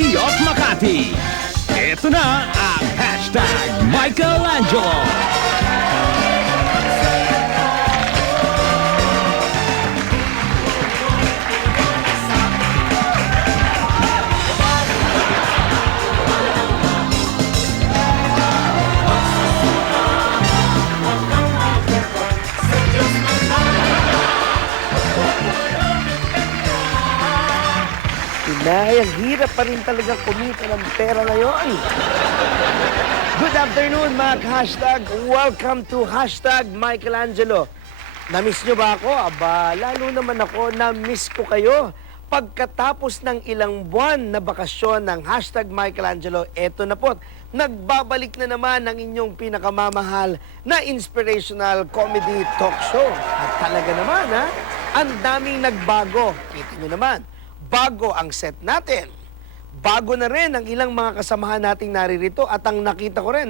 City of Makati. Ito na ang hashtag Michelangelo. Ay, ang hirap pa rin talaga kumita ng pera ngayon. Good afternoon, mga hashtag. Welcome to hashtag Michelangelo. Na-miss nyo ba ako? Aba, lalo naman ako, na-miss ko kayo. Pagkatapos ng ilang buwan na bakasyon ng hashtag Michelangelo, eto na po, nagbabalik na naman ang inyong pinakamamahal na inspirational comedy talk show. At talaga naman, ha? Ang daming nagbago. Kita nyo naman. Bago ang set natin. Bago na rin ang ilang mga kasamahan nating naririto at ang nakita ko rin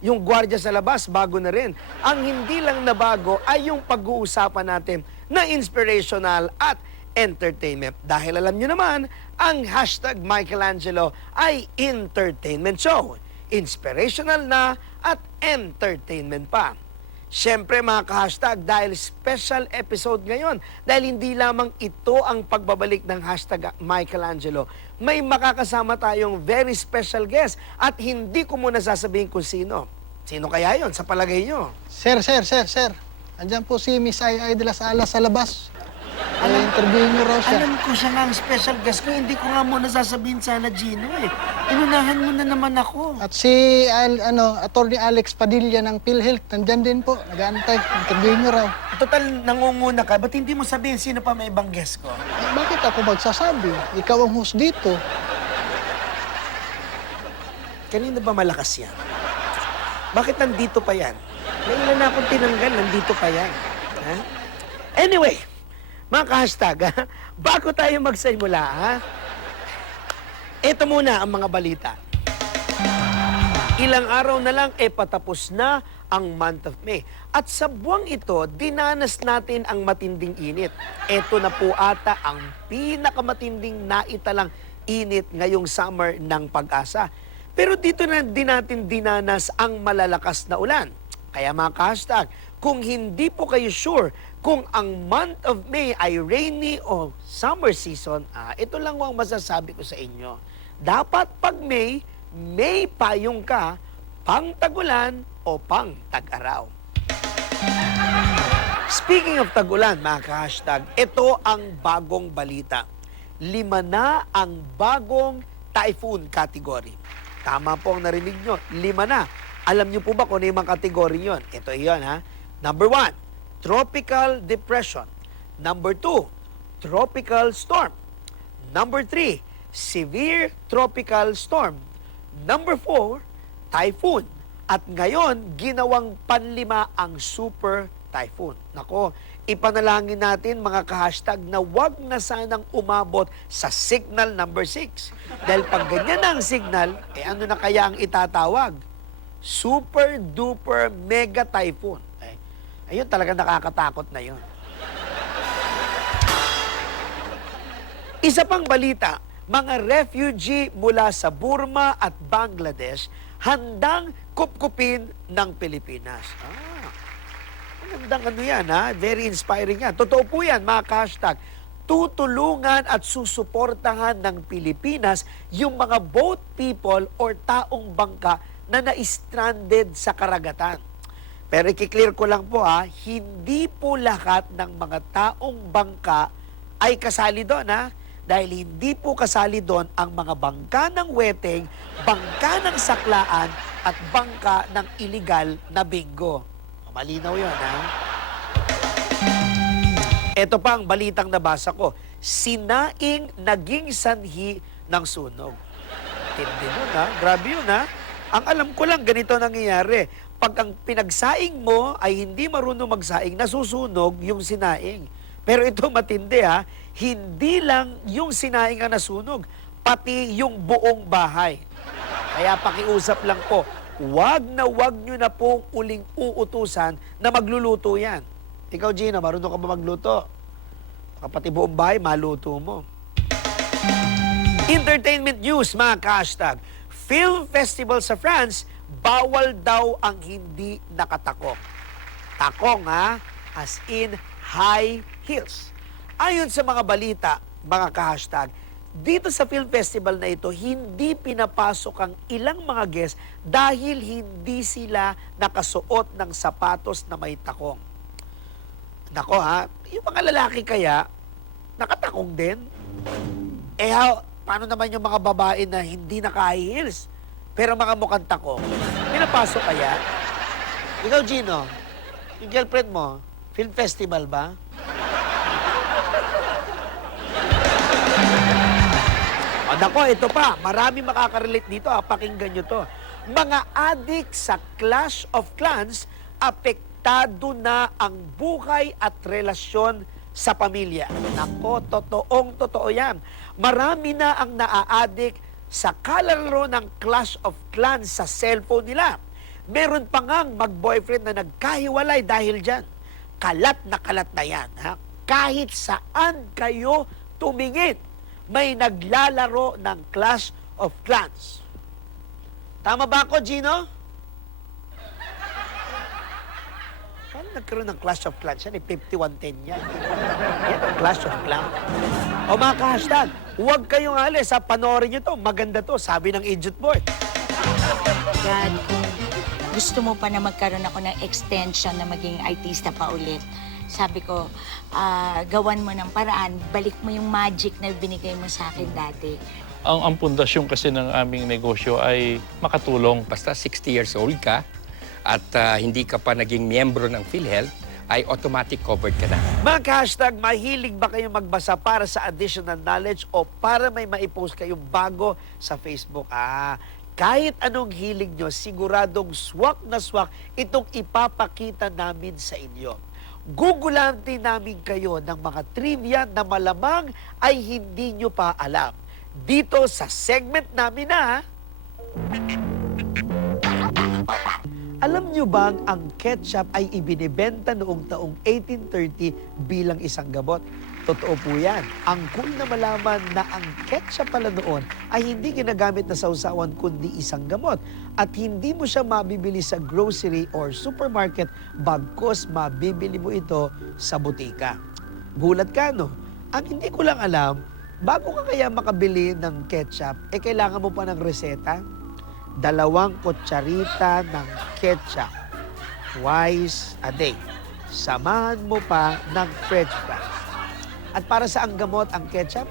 yung gwardiya sa labas, bago na rin. Ang hindi lang na bago ay yung pag-uusapan natin na inspirational at entertainment. Dahil alam nyo naman, ang hashtag Michelangelo ay entertainment show. Inspirational na at entertainment pa. Siyempre mga ka-hashtag, dahil special episode ngayon, dahil hindi lamang ito ang pagbabalik ng hashtag Michelangelo, may makakasama tayong very special guest at hindi ko muna sasabihin kung sino. Sino kaya yon sa palagay nyo? Sir. Andiyan po si Miss Ay de las Alas sa labas. Interviewin niyo raw siya. Alam ko siya nga ang special guest ko, hindi ko nga muna sasabihin sana Gino eh. Inunahan mo na naman ako. At si Attorney Alex Padilla ng PhilHealth, nandyan din po. Nag-aantay. Interviewin niyo raw. Total, nangunguna ka. Ba't hindi mo sabihin sino pa may ibang guest ko? Bakit ako magsasabi? Ikaw ang host dito. Kanina ba malakas yan? Bakit nandito pa yan? May ilan na akong tinanggal, nandito pa yan. Ha? Anyway, mga ka-hashtag, bago tayo magsimula, ito muna ang mga balita. Ilang araw na lang, patapos na ang month of May. At sa buwang ito, dinanas natin ang matinding init. Ito na po ata ang pinakamatinding naitalang init ngayong summer ng Pag-asa. Pero dito na din natin dinanas ang malalakas na ulan. Kaya mga ka-hashtag, kung hindi po kayo sure kung ang month of May ay rainy o summer season, ito lang ang masasabi ko sa inyo. Dapat pag May, may payong ka, pang tag-ulan o pang tag-araw. Speaking of tag-ulan, mga ka-hashtag, ito ang bagong balita. 5 na ang bagong typhoon category. Tama po ang narinig nyo, 5 na. Alam nyo po ba kung ano yung mga kategory yun? Ito yun, ha? Number 1, tropical depression. Number 2, tropical storm. Number 3, severe tropical storm. Number 4, typhoon. At ngayon, ginawang panlima ang super typhoon. Nako, ipanalangin natin mga ka-hashtag na wag na sanang umabot sa signal number 6. Dahil pag ganyan ang signal, ano na kaya ang itatawag? Super duper mega typhoon. Ayun talaga nakakatakot na yun. Isa pang balita, mga refugee mula sa Burma at Bangladesh handang kupkupin ng Pilipinas. Magandang ano yan, ha? Very inspiring yan. Totoo po yan, mga ka-hashtag. Tutulungan at susuportahan ng Pilipinas yung mga boat people or taong bangka na na-stranded sa karagatan. Pero i-clear ko lang po, hindi po lahat ng mga taong bangka ay kasali doon, dahil hindi po kasali doon ang mga bangka ng weteng, bangka ng saklaan, at bangka ng iligal na bingo. Malinaw yun, Ito pa ang balitang nabasa ko. Sinaing naging sanhi ng sunog. Tindi nun, Grabe yun, Ang alam ko lang, ganito nangyayari. Pag ang pinagsaing mo ay hindi marunong magsaing, nasusunog yung sinaing. Pero ito matindi, hindi lang yung sinaing ang nasunog, pati yung buong bahay. Kaya pakiusap lang po, wag nyo na pong uling uutusan na magluluto yan. Ikaw, Gina, marunong ka ba magluto? Kapati buong bahay, maluto mo. Entertainment news, mga ka-hashtag. Film festival sa France, bawal daw ang hindi nakatakong. Takong ha, as in high heels. Ayon sa mga balita, mga ka-hashtag, dito sa film festival na ito, hindi pinapasok ang ilang mga guests dahil hindi sila nakasuot ng sapatos na may takong. Nako ha, yung mga lalaki kaya, nakatakong din. Paano naman yung mga babae na hindi naka-high heels, pero mga mukhang takong? Pinapasok kaya? Ikaw, Gino, yung girlfriend mo, film festival ba? Nako, ito pa. Marami makakarelate dito. Pakinggan nyo to. Mga adik sa Clash of Clans, apektado na ang buhay at relasyon sa pamilya. Nako, totoo yan. Marami na ang naa-addict sa kalalaro ng Clash of Clans sa cellphone nila. Meron pa ngang mag-boyfriend na nagkahiwalay dahil dyan. Kalat na yan. Ha? Kahit saan kayo tumingin, may naglalaro ng Clash of Clans. Tama ba ako, Gino? Paano nagkaroon ng Clash of Clans? Yan, 5110 yan. Yan ang Clash of Clans. O mga ka-hashtag, huwag kayong alis. Panoorin nyo to. Maganda to, sabi ng Idiot Boy. God, kung gusto mo pa na magkaroon ako ng extension na maging artista pa ulit, sabi ko, gawan mo ng paraan, balik mo yung magic na binigay mo sa akin dati. Ang pundasyon kasi ng aming negosyo ay makatulong. Basta 60 years old ka at hindi ka pa naging miyembro ng PhilHealth, ay automatic covered ka na. Mga ka-hashtag, mahilig ba kayong magbasa para sa additional knowledge o para may maipost kayong bago sa Facebook? Kahit anong hilig nyo, siguradong swak na swak itong ipapakita namin sa inyo. Gugulante namin kayo ng mga trivia na malamang ay hindi nyo pa alam. Dito sa segment namin na... Alam nyo bang ang ketchup ay ibinibenta noong taong 1830 bilang isang gamot? Totoo po yan. Ang cool na malaman na ang ketchup pala noon ay hindi ginagamit na sausawan kundi isang gamot. At hindi mo siya mabibili sa grocery or supermarket bagkos mabibili mo ito sa butika. Gulat ka, no? Ang hindi ko lang alam, bago ka kaya makabili ng ketchup, kailangan mo pa ng reseta? 2 kutsarita ng ketchup twice a day. Samahan mo pa ng French fries. At para sa ang gamot ang ketchup?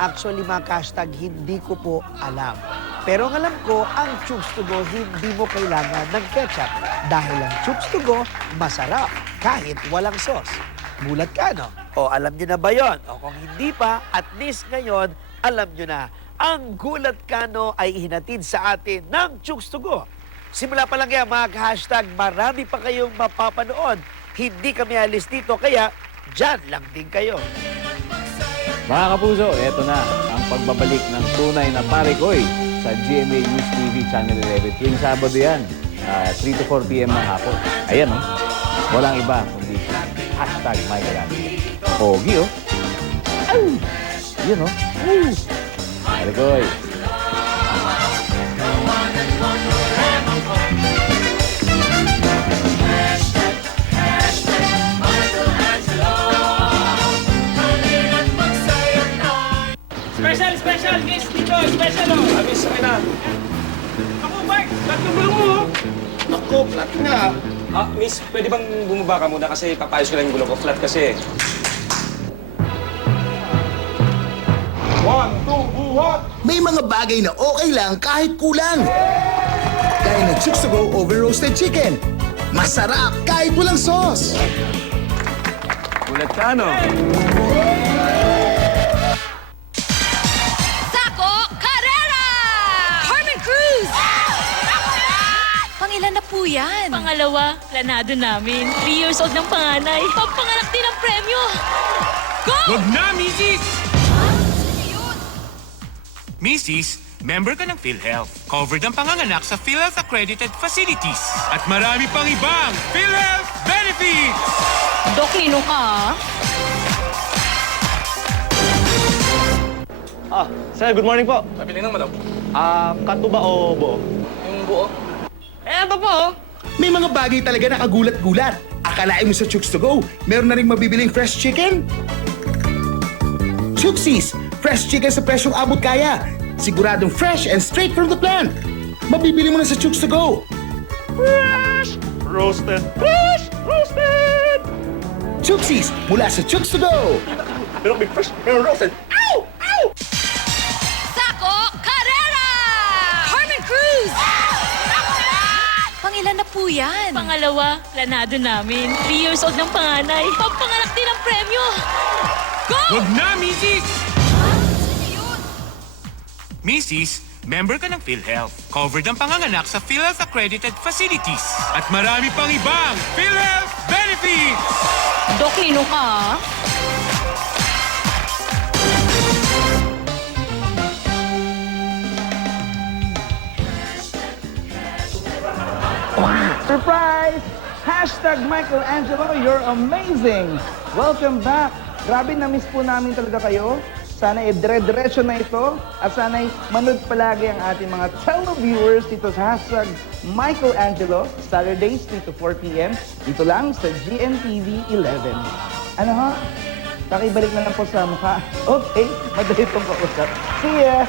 Actually, mga ka-hashtag, hindi ko po alam. Pero ang alam ko, ang Chooks to Go, hindi mo kailangan ng ketchup. Dahil ang Chooks to Go, masarap kahit walang sauce. Gulat ka, no? O alam nyo na ba yon? O kung hindi pa, at least ngayon, alam nyo na. Ang Gulat Kano ay ihinatid sa atin ng Chooks to Go. Simula pa lang yan, mga hashtag, marami pa kayong mapapanood. Hindi kami alis dito, kaya dyan lang din kayo. Mga kapuso, eto na ang pagbabalik ng tunay na Parekoy sa GMA News TV Channel 11. Tuwing Sabado yan, 3 to 4 p.m. ng hapon. Ayan, oh. Walang iba kundi hashtag Michael Angelo. Pogi, oh. Ay! Yun, oh. Parekoy. Special, miss, dito, special, oh. Miss, akin na. Ako, Mark, ba't gulo mo, oh? Ako, flat nga. Miss, pwede bang bumaba ka muna kasi papayos ko lang yung gulo ko. Flat kasi. 1, 2, buhat! May mga bagay na okay lang kahit kulang. Gaya ng Chooks to Go over roasted chicken. Masarap kahit walang sauce. Gulat ka, no? Sako Carrera! Carmen Cruz! Pangilan na po yan? Pangalawa, planado namin. 3 years old ng panganay. Pagpanganak din ang premyo. Go! Wag na, Mrs. Mrs., member ka ng PhilHealth. Covered ang panganganak sa PhilHealth accredited facilities. At marami pang ibang PhilHealth benefits! Dok, nino ka, Sir, good morning po. Pabili ng manok. Kato ba o buo? Yung buo. Eto po. May mga bagay talaga na kagulat-gulat. Akalain mo sa Chooks to Go, meron na rin mabibiling fresh chicken? Chooksies, fresh chicken sa presyong abot kaya. Siguradong fresh and straight from the plant. Mabibili mo na sa Chooks to Go. Roasted. Fresh! Roasted! Chooksies, mula sa Chooks to Go. Pero may fresh, pero roasted. Ow! Ow! Sako Carrera! Herman Cruz! Pangilan na po yan? Pangalawa, planado namin. 3 years old ng panganay. Pagpanganak din ang premyo! Go! Huwag na, Mrs. Mrs., member ka ng PhilHealth. Covered ang panganganak sa PhilHealth accredited facilities. At marami pang ibang PhilHealth benefits! Dok, nino ka? Surprise! Hashtag Michelangelo, you're amazing! Welcome back! Grabe, na-miss po namin talaga kayo. Sana dire-diretso na ito at sana'y manood palagi ang ating mga tele-viewers dito sa hashtag Michelangelo, Saturdays 3 to 4 p.m. Dito lang sa GMTV 11. Ano ha? Pakibalik na lang po sa mukha. Okay, madali pong kausap. See ya!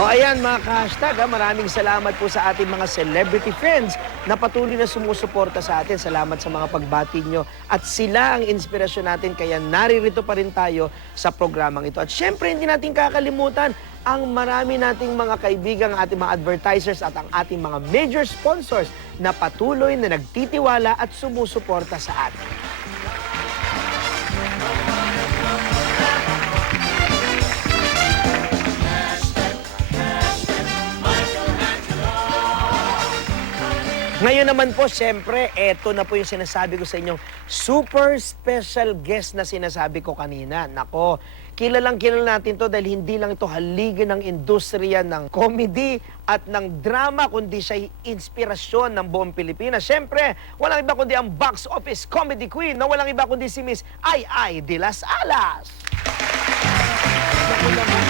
O ayan mga ka-hashtag, maraming salamat po sa ating mga celebrity friends na patuloy na sumusuporta sa atin. Salamat sa mga pagbati nyo. At sila ang inspirasyon natin kaya naririto pa rin tayo sa programang ito. At syempre hindi natin kakalimutan ang marami nating mga kaibigan, ang ating mga advertisers at ang ating mga major sponsors na patuloy na nagtitiwala at sumusuporta sa atin. Ngayon naman po, siyempre, eto na po yung sinasabi ko sa inyong super special guest na sinasabi ko kanina. Nako, kilalang kilala natin to dahil hindi lang ito haligi ng industriya ng comedy at ng drama, kundi siya inspirasyon ng buong Pilipinas. Siyempre, walang iba kundi ang box office comedy queen na walang iba kundi si Miss Ay de las Alas. Naku naman.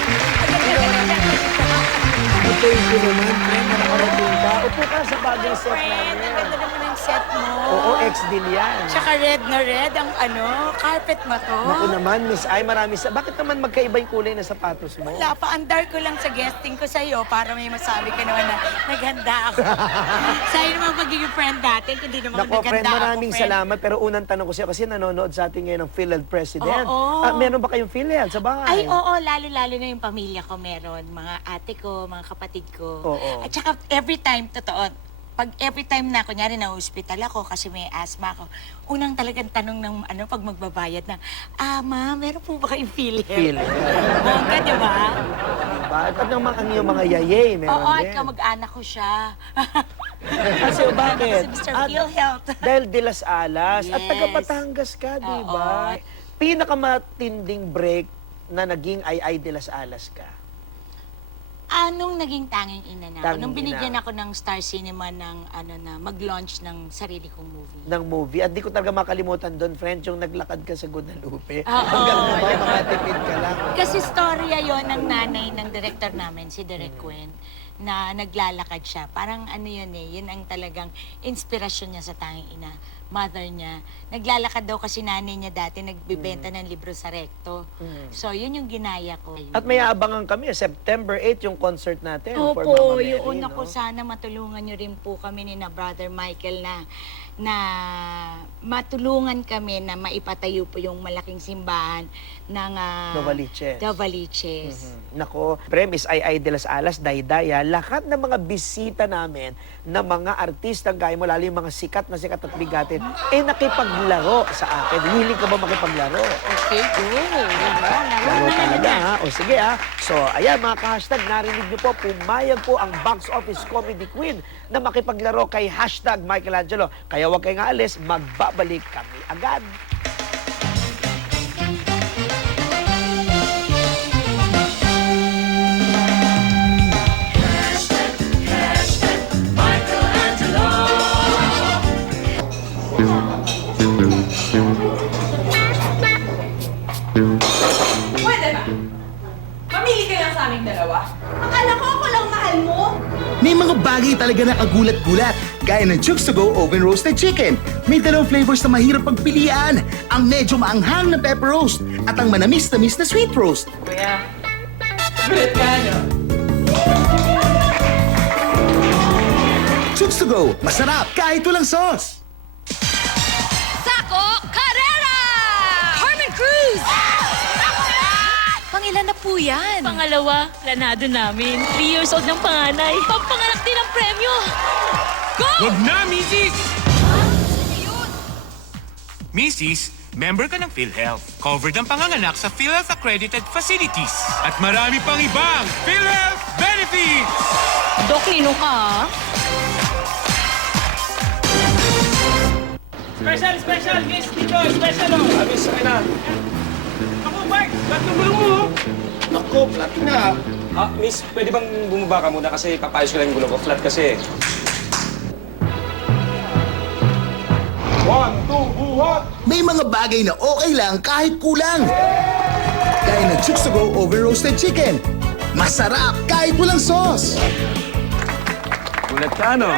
Thank you naman, friend, na nakarating ka. Upo ka sa bagong set namin. Ang ganda naman ng set mo. Oo, ex-deal yan. Tsaka red na red ang carpet mo to. Naku naman, Miss Ay, marami sa... Bakit naman magkaiba yung kulay na sapatos mo? Wala pa, andar ko lang sa guesting ko sa'yo para may masabi ka naman na naghanda ako. Sa'yo naman magiging friend natin, hindi naman Nako, naghanda friend, ako, maraming salamat. Pero unang tanong ko sa'yo, kasi nanonood sa atin ngayon ng PhilHealth President. Oo. Meron ba kayong PhilHealth sa bahay? Ay, oo, lalo-lalo na yung pamilya ko meron. Mga ate ko, mga kapatid ko. Oo. At saka every time, totoo, pag every time na, kunyari na hospital ako kasi may asthma ako, unang talagang tanong ng pag magbabayad na, ma, meron po ba kayong PhilHealth? PhilHealth. Bongga, di ba? Bakit naman ang iyong mga yayay? Meron Oo, at din. kamag-anak ko siya. Kasi bakit? Si Mr. PhilHealth. Dahil de las Alas at Yes. taga Batangas ka, di Oo. ba? Pinakamatinding break na naging ay de las Alas ka. Anong naging tanging ina na ako? Tanging Nung binigyan ina. ako ng Star Cinema ng mag-launch ng sarili kong movie. Ng movie. At di ko talaga makalimutan doon, friend, yung naglakad ka sa Guadalupe. Oo. Hanggang na ba, makatipid ka lang. Kasi storya yon ng nanay ng director namin, si Direk Gwen, na naglalakad siya. Parang yun yun ang talagang inspirasyon niya sa tanging ina. Mother niya. Naglalakad daw kasi nanay niya dati, nagbibenta ng libro sa Recto. So, yun yung ginaya ko. At may aabangan kami, September 8 yung concert natin. for Mama Opo, Mary, yun no? ako sana matulungan niyo rin po kami ni na Brother Michael na matulungan kami na maipatayo po yung malaking simbahan ng Novaliches. Novaliches. Nako, Miss Ay de las Alas, Daydaya, lahat ng mga bisita namin na mga artistang gaya mo, lalo yung mga sikat at bigatin, nakipaglaro sa akin. Willing ka ba makipaglaro? Okay, go. Laro talaga, ha? O sige, ha? So, ayan, mga ka-hashtag, narinig niyo po, pumayag po ang box office comedy queen na makipaglaro kay hashtag Michelangelo. Kaya huwag kayong aalis, magbabalik kami agad. May mga bagay talaga na kagulat-gulat, gaya ng Chooks to Go Oven Roasted Chicken. May dalawang flavors na mahirap pagpilian, ang medyo maanghang na pepper roast at ang manamis-tamis na sweet roast. Chooks to Go, masarap kahit walang sauce. Sako Carrera! Carmen Cruz! Pangilan na po yan? Pangalawa, planado namin. 3 years old ng panganay. Pampanganak din ang premyo. Go! Wag na, Mrs. Mrs., member ka ng PhilHealth. Covered ang panganganak sa PhilHealth accredited facilities. At marami pang ibang PhilHealth benefits! Dok, nino ka? Special, miss, dito, special, oh. Miss, akin na. Ako, Mark, ba't ang gulo mo? Ako, flat nga. Miss, pwede bang bumaba ka muna kasi papayos ko lang yung gulo ko. Flat kasi. 1, 2, buhat! May mga bagay na okay lang kahit kulang. Gaya ng Chooks to Go Oven Roasted Chicken. Masarap kahit walang sauce. Ulat ka, no?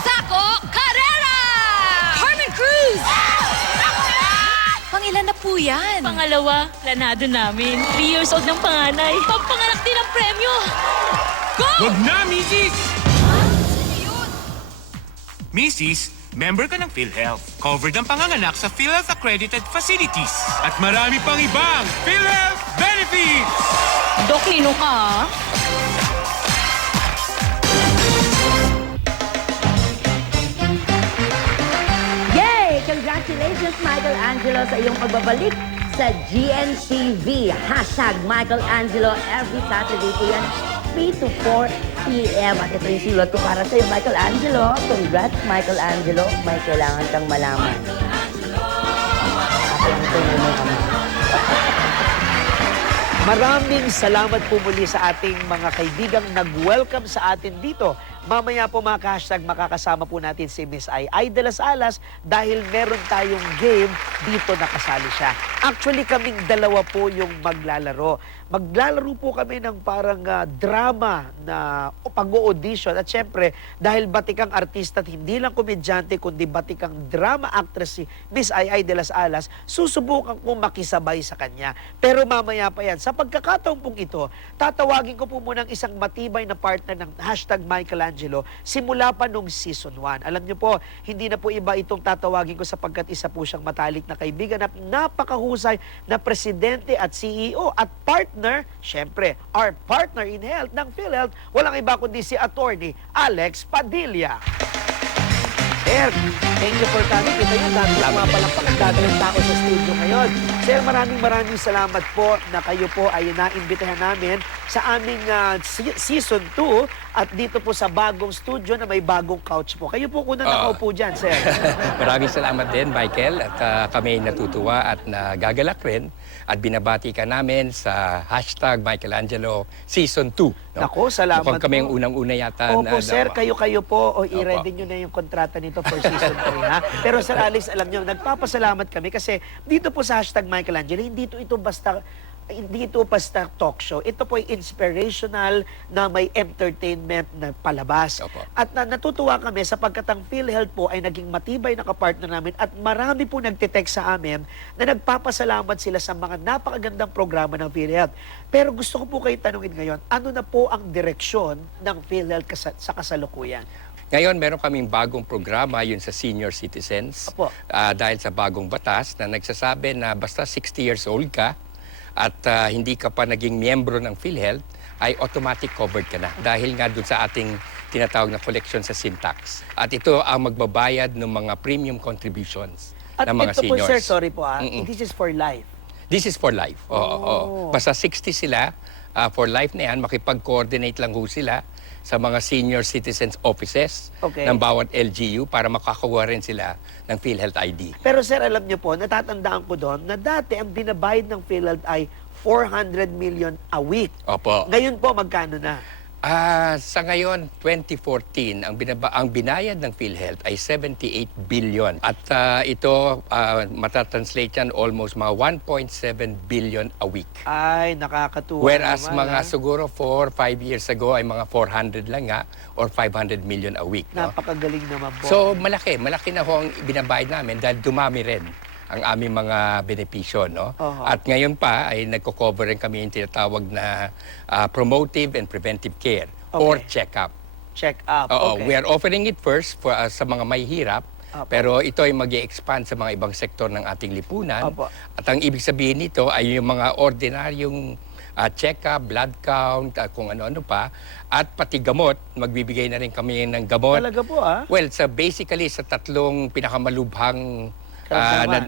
Sako Carrera! Carmen Cruz! Pangilan na po yan? Pangalawa, planado namin. 3 years old ng panganay. Pampanganak din ang premyo. Go! Wag na, Mrs. Mrs., member ka ng PhilHealth. Covered ang panganganak sa PhilHealth accredited facilities. At marami pang ibang PhilHealth benefits! Dok, nino ka? Yay! Congratulations, Michael Angelo, sa iyong pagbabalik sa GNTV. Hashtag Michael Angelo every Saturday po yan, 3 to 4 p.m. At ito yung silot ko para sa'yo, Michael Angelo. Congrats, Michael Angelo. May kailangan kang malaman. Ako lang ito mo kami. Maraming salamat po muli sa ating mga kaibigang nag-welcome sa atin dito. Mamaya po mga ka-hashtag, makakasama po natin si Miss Ay de las Alas dahil meron tayong game dito nakasali siya. Actually, kaming dalawa po yung maglalaro. Maglalaro po kami ng parang drama na pag-audition. At syempre, dahil batikang artista at hindi lang komedyante, kundi batikang drama actress si Miss Ay de las Alas, susubukan kong makisabay sa kanya. Pero mamaya pa yan. Sa pagkakataon pong ito, tatawagin ko po muna ang isang matibay na partner ng hashtag Michael Angelo simula pa nung season 1. Alam niyo po, hindi na po iba itong tatawagin ko sapagkat isa po siyang matalik na kaibigan at napakahusay na presidente at CEO at partner, syempre, our partner in health ng PhilHealth, walang iba kundi si Attorney Alex Padilla. Sir, thank you for coming. Kita yun, dami pumapalakpak ang dadalang tao sa studio ngayon. Sir, maraming salamat po na kayo po ay naimbitahan namin sa aming season 2 at dito po sa bagong studio na may bagong couch po. Kayo po kuna nakaupo dyan, sir. Maraming salamat din, Michael. At kami natutuwa at nagagalak rin. At binabati ka namin sa hashtag Michelangelo Season 2. No? Naku, salamat Mukhang kami po. ang unang-una yata. Opo, sir, kayo po. O, i-ready nyo na yung kontrata nito for season 3, ha? Pero, Sir Alex, alam nyo, nagpapasalamat kami kasi dito po sa hashtag Michelangelo, hindi ito basta talk show. Ito po ay inspirational na may entertainment na palabas. Opo. At natutuwa kami sapagkat ang PhilHealth po ay naging matibay na kapartner namin at marami po nagtitext sa amin na nagpapasalamat sila sa mga napakagandang programa ng PhilHealth. Pero gusto ko po kayo tanungin ngayon, ano na po ang direksyon ng PhilHealth sa kasalukuyan? Ngayon, meron kaming bagong programa, yun sa senior citizens. Opo. Dahil sa bagong batas na nagsasabi na basta 60 years old ka at hindi ka pa naging miyembro ng PhilHealth, ay automatic covered ka na. Dahil nga dun sa ating tinatawag na collection sa Syntax. At ito ang magbabayad ng mga premium contributions At ng mga ito seniors. po, sir, sorry po this is for life. This is for life. Oo. Basta 60 sila, for life na yan, makipag-coordinate lang ho sila sa mga senior citizens offices ng bawat LGU para makakuha rin sila ng PhilHealth ID. Pero sir, alam niyo po, natatandaan ko doon na dati ang binabayad ng PhilHealth ay 400 million a week. Opo. Ngayon po, magkano na? Sa ngayon, 2014, ang binayad ng PhilHealth ay 78 billion. At ito, matatranslate yan almost mga 1.7 billion a week. Ay, nakakatuwa Whereas naman, mga ha? siguro 4-5 years ago ay mga 400 lang nga or 500 million a week. No? Napakagaling naman po. So malaki na ho ang binabayad namin dahil dumami rin ang aming mga benepisyo. No? Oho. At ngayon pa ay nagko-cover rin kami yung tinatawag na promotive and preventive care or Okay. check-up. Check up. Oo, Okay. we are offering it first for, sa mga may hirap, Opo. pero ito ay mag-expand sa mga ibang sektor ng ating lipunan. Opo. At ang ibig sabihin nito ay yung mga ordinaryong check-up, blood count, kung ano-ano pa, at pati gamot, magbibigay na rin kami ng gamot. Talaga po, ah? Well, basically sa tatlong pinakamalubhang Karamdaman.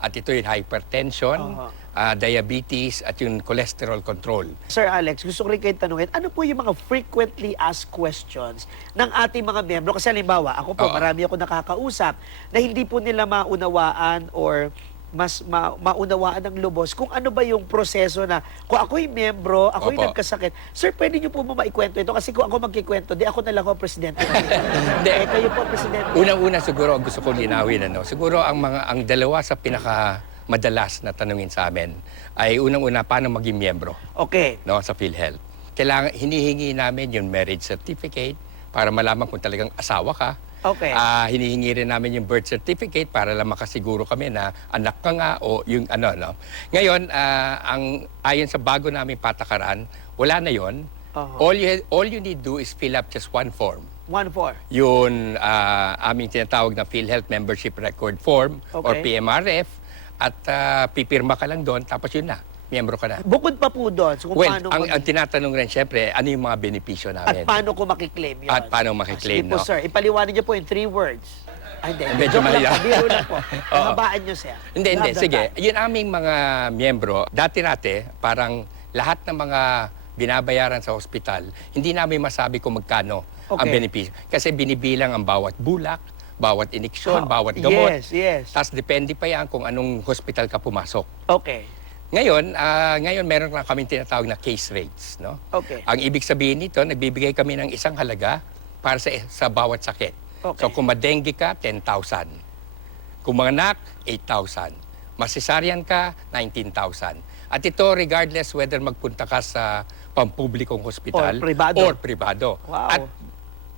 at ito yung hypertension, Oo. diabetes at yung cholesterol control. Sir Alex, gusto ko rin kayo tanungin, ano po yung mga frequently asked questions ng ating mga miyembro? Kasi halimbawa, ako po, Oo. marami ako nakakausap na hindi po nila maunawaan or mas maunawaan ng lubos kung ano ba yung proseso na kung ako'y miyembro, ako'y Opo. nagkasakit. Sir, pwede niyo po maikwento ito? Kasi kung ako magkikwento, di ako na lang ako presidente. Hindi. Kayo po, presidente. Unang-una siguro gusto ko linawin siguro ang dalawa sa pinaka madalas na tanungin sa amin ay unang-una paano maging miyembro Okay. sa PhilHealth. Kailangan hinihingi namin yung marriage certificate para malaman kung talagang asawa ka. Okay. Hinihingi rin namin yung birth certificate para lang makasiguro kami na anak ka nga o yung no. Ngayon, ayon sa bago naming patakaran, wala na yon. All you need do is fill up just one form. 1-4. Yun aming tinatawag na PhilHealth Membership Record Form or Okay. PMRF at pipirma ka lang doon tapos yun na, miyembro ka na. Bukod pa po doon, so kung Well, paano ang tinatanong rin syempre, ano yung mga benepisyo at namin? paano ko makiklaim yun? At paano makiklaim, Sige po, no? sir. Ipaliwanag niyo po in 3 words. Ay, hindi. Medyo Joke lang mahirap. po. Biro lang po. Oo. Habaan niyo, sir. Hindi. Grab the Sige. time. Yun aming mga miyembro, dati-rate, parang lahat ng mga binabayaran sa ospital, hindi namin masabi kung magkano ang Okay. benepisyo. Kasi binibilang ang bawat bulak, bawat iniksyon, bawat gamot. Yes. Tapos depende pa yan kung anong hospital ka pumasok. Okay. Ngayon, meron na kaming tinatawag na case rates. No? Okay. Ang ibig sabihin nito, nagbibigay kami ng isang halaga para sa bawat sakit. Okay. So kung madengue ka, 10,000. Kung manganak, 8,000. Masesaryan ka, 19,000. At ito regardless whether magpunta ka sa pampublikong hospital Or pribado. Wow. At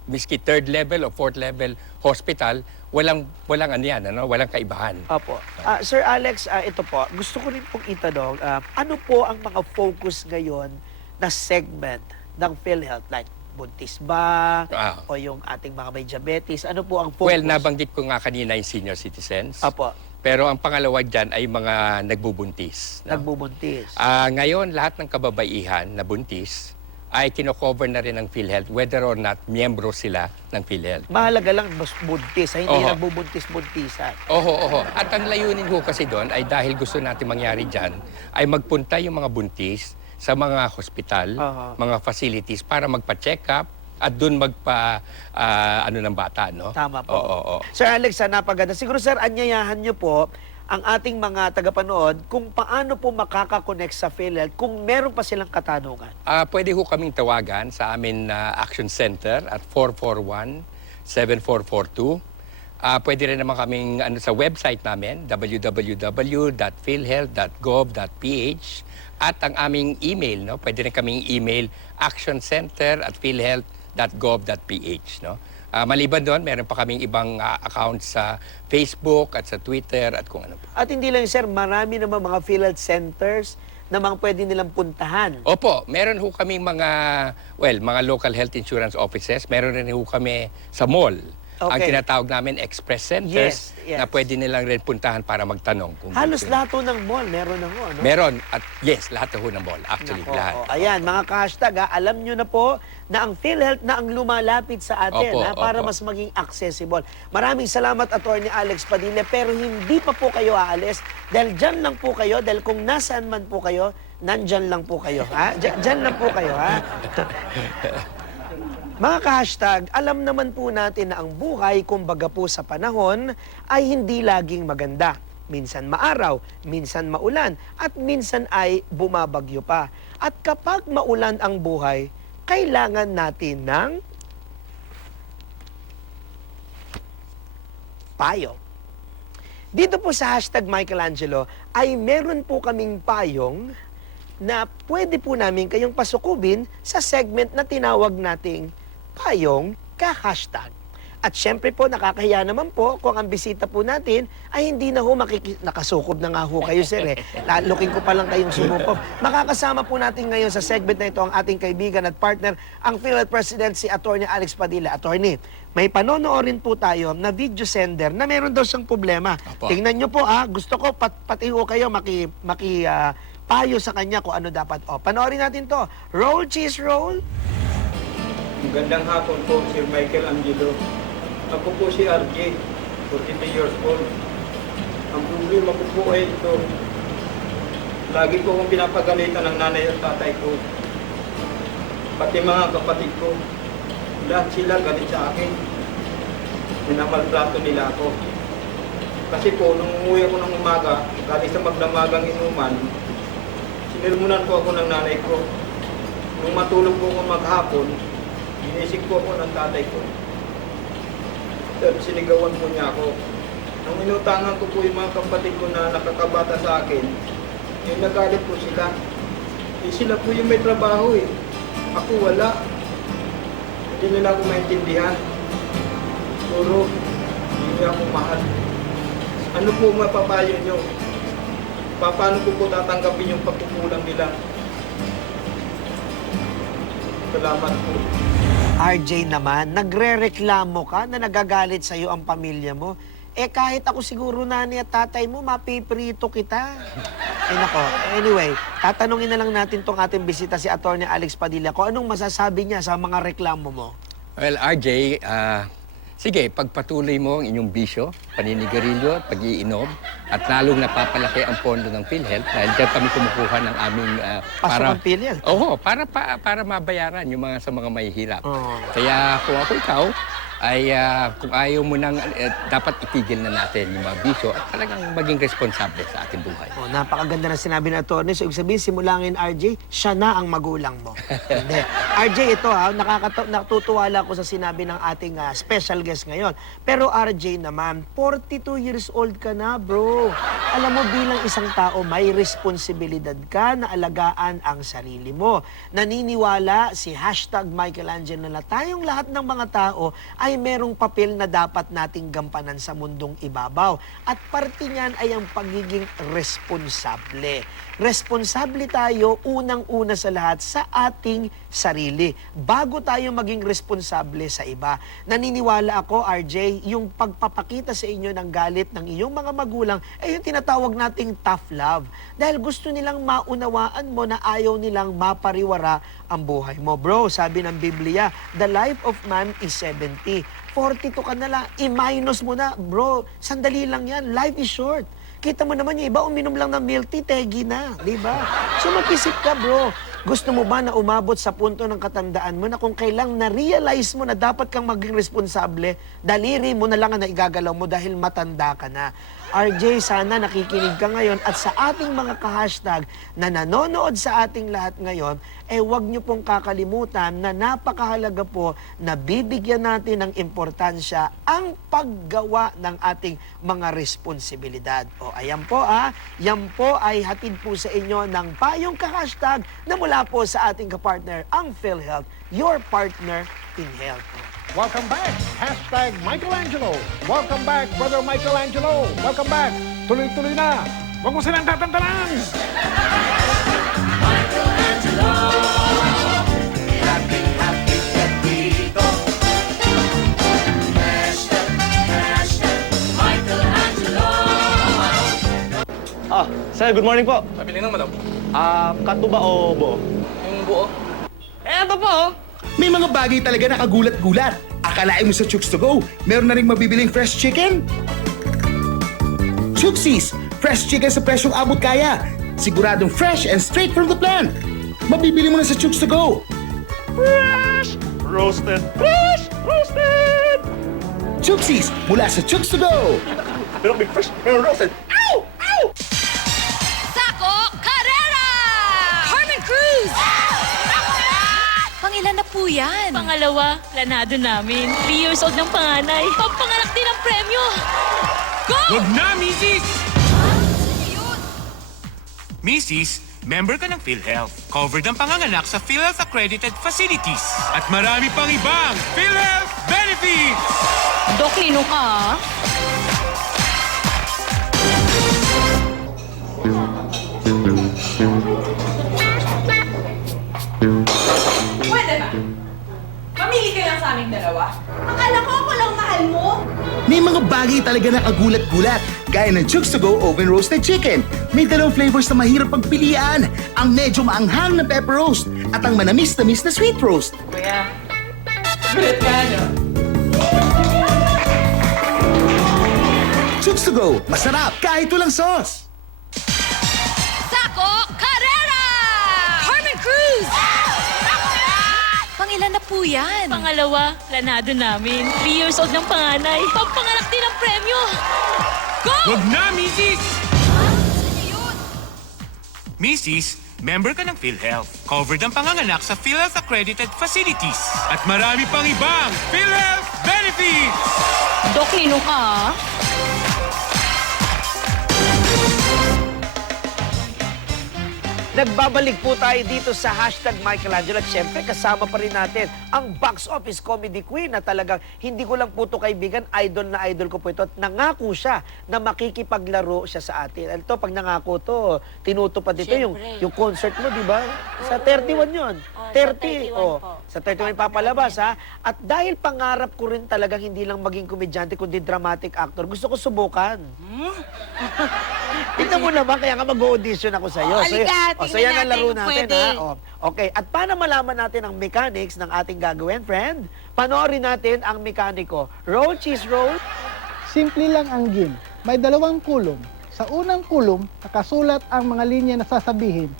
miski 3rd level o 4th level hospital, walang walang kaibahan. Opo. Sir Alex, ito po. Gusto ko rin pong itanong, ano po ang mga focus ngayon na segment ng PhilHealth? Like, buntis ba? O yung ating mga may diabetes? Ano po ang focus? Well, nabanggit ko nga kanina yung senior citizens. Opo. Pero ang pangalawa dyan ay mga nagbubuntis. No? Nagbubuntis. Ngayon, lahat ng kababaihan na buntis ay kino-cover na rin ng PhilHealth whether or not miyembro sila ng PhilHealth. Mahalaga lang mas buntis, hindi Oho. nagbubuntis-buntisan. Oho. At ang layunin ko kasi doon ay dahil gusto natin mangyari dyan, ay magpunta yung mga buntis sa mga hospital, Oho. mga facilities para magpa-check up at doon ng bata, no? Tama po. Oo. Sir Alex, napaganda. Siguro, sir, anyayahan niyo po ang ating mga tagapanood kung paano po makakakonect sa PhilHealth kung meron pa silang katanungan. Pwede ho kaming tawagan sa amin na Action Center at 441-7442. Pwede rin naman kaming sa website namin, www.philhealth.gov.ph at ang aming email, no? Pwede rin kaming email actioncenter@philhealth.gov.ph, no? Maliban doon, meron pa kaming ibang accounts sa Facebook at sa Twitter at kung ano pa. At hindi lang, sir, marami naman mga PhilHealth centers na mga pwede nilang puntahan. Opo, meron ho kaming mga local health insurance offices. Meron rin ho kami sa mall. Ang Okay. tinatawag namin express centers Yes. na pwede nilang rin puntahan para magtanong. Kung Halos gusto. lahat po ng mall, meron na ho, ano? Meron. At yes, lahat ho ng mall. Actually, Nako, lahat. Ayan, mga ka-hashtag, alam nyo na po na ang PhilHealth na ang lumalapit sa atin Opo, para opo. mas maging accessible. Maraming salamat, Attorney Alex Padilla, pero hindi pa po kayo aalis dahil dyan lang po kayo, dahil kung nasaan man po kayo, nandyan lang po kayo. Ha? Dyan lang po kayo, ha? Mga ka-hashtag, alam naman po natin na ang buhay, kumbaga po sa panahon, ay hindi laging maganda. Minsan maaraw, minsan maulan, at minsan ay bumabagyo pa. At kapag maulan ang buhay, kailangan natin ng payong. Dito po sa hashtag Michelangelo ay meron po kaming payong na pwede po namin kayong pasukubin sa segment na tinawag nating payong ka-hashtag. At syempre po, nakakahiya naman po kung ang bisita po natin ay hindi na ho nakasukob na nga ho kayo, sir. Looking ko pa lang kayong sumukob. Makakasama po natin ngayon sa segment na ito ang ating kaibigan at partner, ang PhilHealth President, si Atty. Alex Padilla. Attorney, may panonoorin po tayo na video sender na meron daw siyang problema. Apo. Tingnan nyo po, gusto ko pati ho kayo payo sa kanya kung ano dapat. Panoorin natin to. Roll, cheese, roll. Magandang hapon po, Sir Michelangelo. Ako po si RJ, 43 years old. Ang problema ko po ay ito. Lagi ko akong pinapagalitan ng nanay at tatay ko. Pati mga kapatid ko. Lahat sila galit sa akin. Minamaltrato nila ako. Kasi po, nung umuwi ako ng umaga, galing sa magdamagang inuman, sinirmunan po ako ng nanay ko. Nung matulog po ako maghapon, ginising po ako ng tatay ko. Sinigawan po niya ako. Nung inutangan ko po yung mga kapatid ko na nakakabata sa akin, yung nagalit po sila. Sila po yung may trabaho eh. Ako wala. Hindi nila ako maintindihan. Puro, hindi niya ako mahal. Ano po mapapayo nyo? Paano ko po tatanggapin yung pagkukulang nila? Salamat po. RJ naman, nagre-reklamo ka na nagagalit sa'yo ang pamilya mo. Kahit ako siguro nanay at tatay mo, mapiprito kita. Nako. Anyway, tatanungin na lang natin tong ating bisita si Atty. Alex Padilla kung anong masasabi niya sa mga reklamo mo. Well, RJ, sige, pagpatuloy mo ang inyong bisyo, paninigarilyo at pag-iinom, at lalong napapalaki ang pondo ng PhilHealth dahil dyan kami kumukuha ng aming Pasok ang PhilHealth? Oo, para mabayaran yung mga sa mga mahihirap. Oo. Kaya kung ako ikaw, ay kung ayaw mo nang dapat itigil na natin yung mga bisyo at talagang maging responsable sa ating buhay. Napakaganda na sinabi ng attorney. So, ibig sabihin, simulangin, RJ, siya na ang magulang mo. Hindi. RJ, ito natutuwa lang ako sa sinabi ng ating special guest ngayon. Pero RJ naman, 42 years old ka na, bro. Alam mo, bilang isang tao, may responsibilidad ka na alagaan ang sarili mo. Naniniwala si hashtag Michelangelo na tayong lahat ng mga tao ay merong papel na dapat nating gampanan sa mundong ibabaw. At parte niyan ay ang pagiging responsable. Responsable tayo unang-una sa lahat sa ating sarili. Bago tayo maging responsable sa iba. Naniniwala ako, RJ, yung pagpapakita sa inyo ng galit ng iyong mga magulang ay yung tinatawag nating tough love. Dahil gusto nilang maunawaan mo na ayaw nilang mapariwara ang buhay mo. Bro, sabi ng Biblia, the life of man is 70. 42 ka na lang, i-minus mo na. Bro, sandali lang yan. Life is short. Kita mo naman yung iba, uminom lang ng milk tea, tegi na. Diba? So mag-isip ka, bro. Gusto mo ba na umabot sa punto ng katandaan mo na kung kailang na-realize mo na dapat kang maging responsable, daliri mo na lang ang naigagalaw mo dahil matanda ka na. RJ, sana nakikinig ka ngayon at sa ating mga ka-hashtag na nanonood sa ating lahat ngayon, huwag niyo pong kakalimutan na napakahalaga po na bibigyan natin ng importansya ang paggawa ng ating mga responsibilidad. Ayan po yan po ay hatid po sa inyo ng payong ka-hashtag na mula po sa ating kapartner, ang PhilHealth, your partner in health. Welcome back, hashtag Michelangelo. Welcome back, Brother Michelangelo. Welcome back. Tuloy-tuloy na. Huwag mo silang tatantanan. Michelangelo. Happy, happy, happy. Hashtag Michelangelo. Sir, good morning po. Pabili ng madam. Kato ba o buo? Yung buo. Ito po. May mga bagay talaga na kagulat-gulat. Akalain mo sa Chooks to Go, meron na rin mabibiling fresh chicken? Chooksies! Fresh chicken sa presyong abot kaya. Siguradong fresh and straight from the plant. Mabibili mo na sa Chooks to Go. fresh, roasted, fresh, roasted. Chooksies mula sa Chooks to Go. Pero may fresh and roasted. Ow! Ow! Sako Carrera! Carmen Cruz! Pangilan na po yan. Pangalawa, planado namin. 3 years old ng panganay. Pampanganak din ang premyo. Go! Huwag na, Mrs. Mrs., member ka ng PhilHealth. Covered ang panganganak sa PhilHealth accredited facilities. At marami pang ibang PhilHealth benefits! Dok, lino ka, ah. Pwede ba? Mamili ka lang sa aming dalawa. Akala ko ako lang mahal mo. May mga bagay talaga na kagulat-gulat, gaya ng Chooks to Go Oven Roasted Chicken. May dalawang flavors na mahirap pagpilian, ang medyo maanghang na pepper roast at ang manamis-tamis na sweet roast. Kuya, gulat ka, no? Chooks to Go, masarap kahit walang sauce. Sako Carrera! Carmen Cruz! Pangilan na po yan? Pangalawa, planado namin. 3 years old ng panganay. Pampanganak din ang premyo. Go! Huwag na, Mrs. Mrs., member ka ng PhilHealth. Covered ang panganganak sa PhilHealth accredited facilities. At marami pang ibang PhilHealth benefits! Dok, lino ka, ah. Nagbabalik po tayo dito sa hashtag Michelangelo at syempre kasama pa rin natin ang box office comedy queen na talagang hindi ko lang po ito kaibigan, idol na idol ko po ito at nangako siya na makikipaglaro siya sa atin. Ito, pag nangako to, tinutupad dito yung concert mo, di ba? Sa 31 yun. 30. Sa 31 papalabas, ha? At dahil pangarap ko rin talagang hindi lang maging komedyante kundi dramatic actor, gusto ko subukan. Tignan mo naman, kaya nga mag-audition ako sa'yo. So yan ang laro natin, ha? Okay, at paano malaman natin ang mechanics ng ating gagawin, friend? Panoorin natin ang mekaniko. Roll, cheese roll. Simple lang ang game. May dalawang kulom. Sa unang kulom, nakasulat ang mga linya na sasabihin.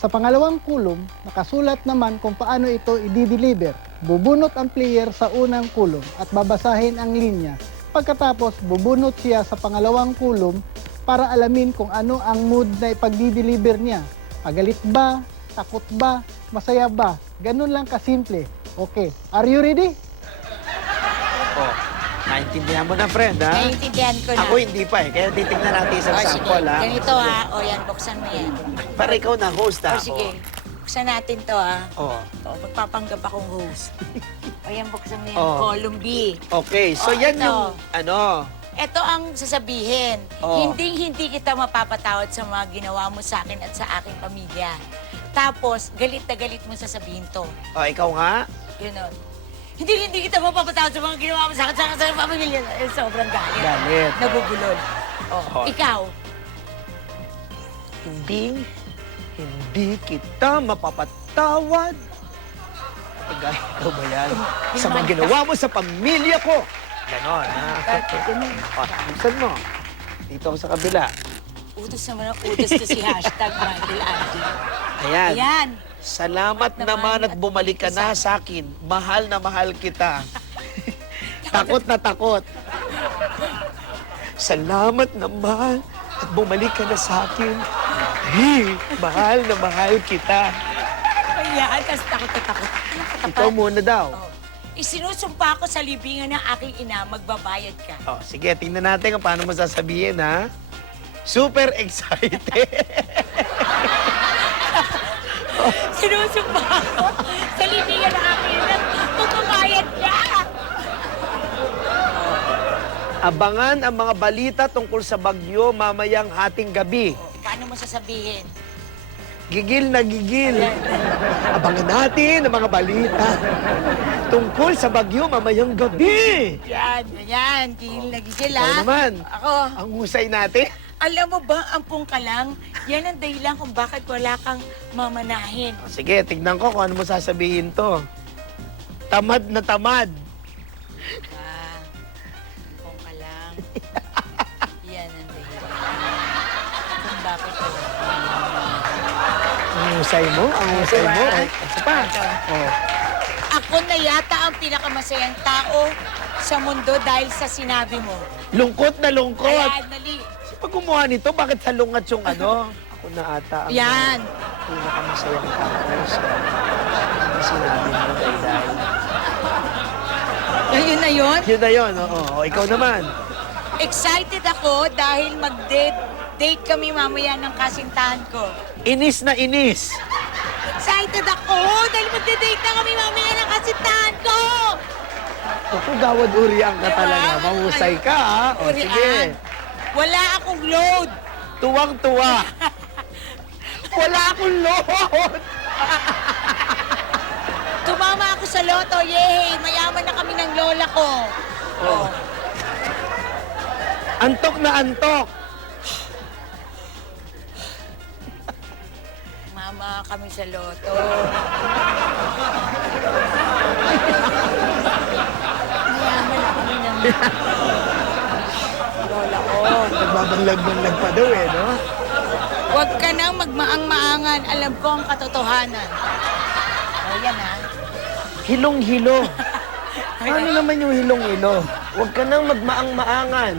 Sa pangalawang kulom, nakasulat naman kung paano ito i-deliver. Bubunot ang player sa unang kulom at babasahin ang linya. Pagkatapos, bubunot siya sa pangalawang kulom para alamin kung ano ang mood na ipag-deliver niya. Pagalit ba? Takot ba? Masaya ba? Ganun lang kasimple. Okay, are you ready? Naintindihan mo na, friend, ha? Naiintindihan ko na. Ako hindi pa, Kaya titignan natin isang sample, ha? Ganito, ha. O, yan, buksan mo yan. Para ikaw na host, ha? O, sige. Buksan natin to, ha. O. Magpapanggap akong host. O, yan, buksan mo yan. Oh. Column B. Okay, so O, yan ito. yung, ano, Ito ang sasabihin. Oh. Hindi kita mapapatawad sa mga ginawa mo sa akin at sa aking pamilya. Tapos, galit na galit mo sasabihin to. ikaw nga? Yun. Hindi kita mapapatawad sa mga ginawa mo sa akin at sa aking pamilya. Sobrang galit. Galit. Nabubulol. Ikaw. Hindi kita mapapatawad. Ikaw ba yan? Sa mga ginawa mo sa pamilya ko. Ganon, ha? Buksan mo. Dito ako sa kabila. Utos naman ang utos to si hashtag Michael Angelo. Ayan. Ayan. Salamat naman at bumalik ka na sa akin. Mahal na mahal kita. Takot na takot. Salamat naman at bumalik ka na sa akin. Hey, mahal na mahal kita. Ayan, kasi takot na takot. Ikaw muna daw. Isinusumpa ko sa libingan ng aking ina, magbabayad ka. Sige, tingnan natin kung paano mo sasabihin, ha? Super excited. Sinusumpa ko sa libingan ng aking ina, magbabayad ka. Abangan ang mga balita tungkol sa bagyo mamayang hating gabi. Paano mo sasabihin? Gigil na gigil. Abangan natin ang mga balita tungkol sa bagyo mamayang gabi. Yan. Gigil na gigil, ha? Ikaw naman. Ako. Ang husay natin. Alam mo ba, ampung ka lang, yan ang dahilan kung bakit wala kang mamanahin. Sige, tignan ko kung ano mo sasabihin to. Tamad na tamad. Ampung ka lang. Yan ang dahilan kung bakit wala kang Ang husay mo, ang husay mo. Isa pa. Ako na yata ang pinakamasayang tao sa mundo dahil sa sinabi mo. Lungkot na lungkot. Ayan, dali. Pag kumuha nito, bakit salungat yung ano? Ako na ata ang Yan. pinakamasayang tao sa sinabi mo dahil yun? Yun na yun, oo. O, ikaw naman. Excited ako dahil mag-date kami mamaya ng kasintahan ko. Inis na inis. Excited ako dahil mag-date na kami mamaya ng kasintahan ko! Ako, gawad uriang ka talaga. Mahusay ka, ha? O, Urian. sige. Wala akong load. Tuwang-tuwa. Wala akong load. Tumama ako sa loto, yay! Mayaman na kami ng lola ko. Oh. Antok na antok. Mama kami sa loto. Mayaman na kami ng lola ko. Nagbabanlag-banlag pa daw eh, no? Huwag ka nang magmaang-maangan. Alam ko ang katotohanan. O, yan ha. Hilong-hilo. Ano naman yung hilong-hilo? Huwag ka nang magmaang-maangan.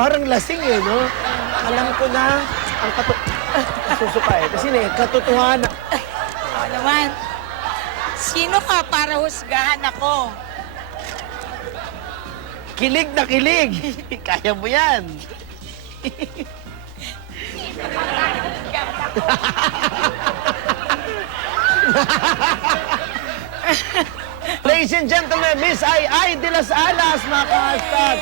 Parang lasing eh, no? Alam ko na ang susuka eh. Kasi katotohanan. O naman, sino ka para husgahan ako? Kilig na kilig. Kaya mo yan. Ladies and gentlemen, Miss Ai de las Alas, mga ka-hashtag.